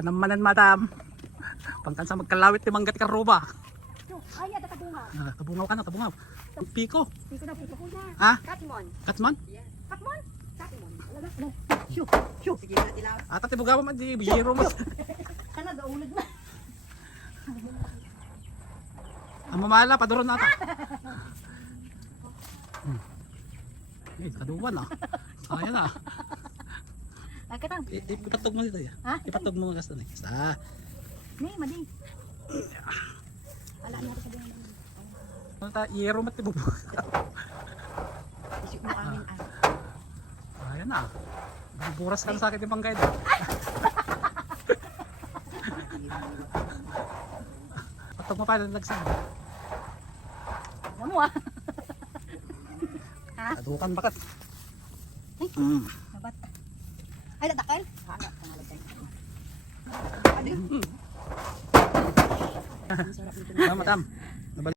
Namanan madam. Pangkansa magkalawit ni manggat karuba. Ay, ada kabungaw. Kabungaw ka na, kabungaw. Piko. Piko na, piko na. Ha? Katmon. Katsman? Katmon? Katmon. Wala na. Shoo. Shoo. Sige na, tilaw. Ata tibugawa man di bihiro mas. Kana, daulad na. Ang mamala, paduron na ata. Kaduwan ah. Kaya na. Katang. Ipatog mo dito ya. Ha? Ipatog mo kasi ni. Basta. Ni, madi. Ala na ka din. Ano ta, iyero mat tibugaw. Isip mo amin ay. Kaya na. Buras ka na sa akin yung panggay. Patog mo pa ng lagsan. Ano ah? Ha? Adukan bakat. Nabat. Ay, natakal? Hanap ka nga lang. Ano? Madam.